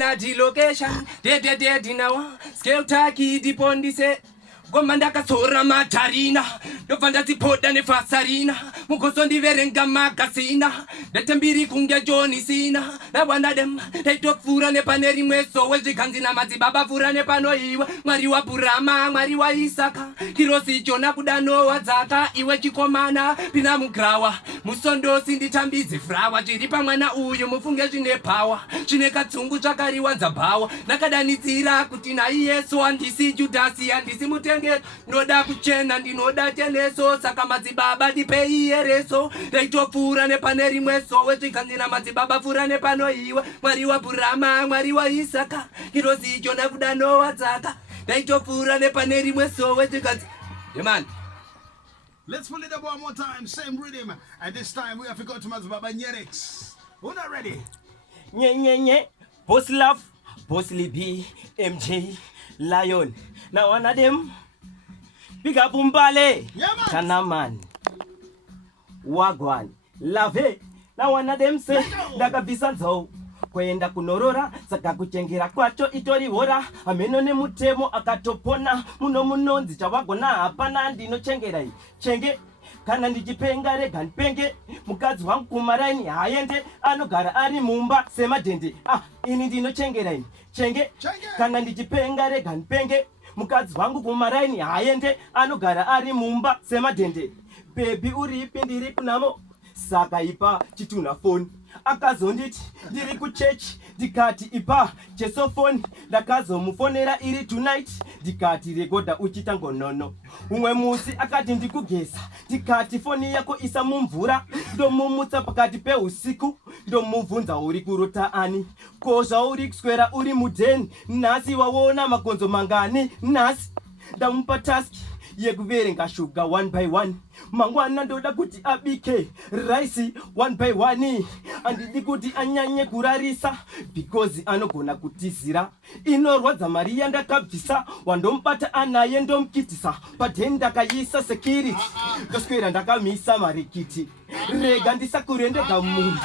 Tina di location, de dinawa, Scalter kidi pondise. Gomanda kasora matarina, dovanda zipoda ne fasarina, mukosondi verenga makasina, detembiri kungia Johnny Sina, na wanda dem, tetok fura ne paneri mweso, weji kanzina mazibaba fura ne pano iwe, mariwa Burama, mariwa Isaka, kirosi jona kudano wazaka, iwe chikomana, pina mugrawa, musondo sindi tambizi frawa, jiripa mwana uyu, mufunge jine power, jine katsungu chakari wanza bawa, nakadanizira kutina Yesu, andisi Judasi, andisi mutenge, noda kuchena ndinoda teneso saka madzibaba dipei reso reitofura nepaneri mweso wechikanzina madzibaba fura nepano iwe mwari wa Burama mwari wa Isaka kirozi icho nakuda Noa dzaka reitofura nepaneri mweso wechikanzi man. Let's pull it up one more time, same rhythm, and this time we have to go to Mazbaba Nyerex. Who not ready? Nye Boss Love, Boss Libby, MJ, Lion. Now one of them Piga Bumbale, Kanaman, Wagwan, Lave. Now one of them say, Daga Bisanzo, kwenda kunorora, saka kuchengira kwacho itori wora, amenone mutemo akatopona, muno nzita wagona hapana ndino chengerai, chenge, kana ndichipenga rega nipenge, mukadzi wangu kumaraini haende, anogara ari mumba sema dende, ini ndino chengerai, chenge, kana ndichipenga rega nipenge, mukadzi wangu kumaraini haende, anogara ari mumba sema dende, baby uripi ndiri kunamo, saka ipa chituna phone, akazonditi ndiri kuchechi ndikati ipa chesofoni ndakazomufonera iri tonight ndikati regoda uchita ngonono umwe musi akati ndikugesa ndikati foni yako isa mumvura ndomumutsa pakati peusiku ndomubvunza uri kurota ani kozva uri kuswera uri mudheni nhasi waona makonzo mangani nhasi ndamupa taski yekuverenga shuga 1 by 1 mangwana ndoda kuti abike rice 1 by 1 andidi kuti anyanye kurarisa because anogona kutizira inorwadza mari yandakabvisa wandombata anaye ndomukitisa padheni ndakaisa security ndoswera ndakamisa marikiti rega ndisakurendega munhu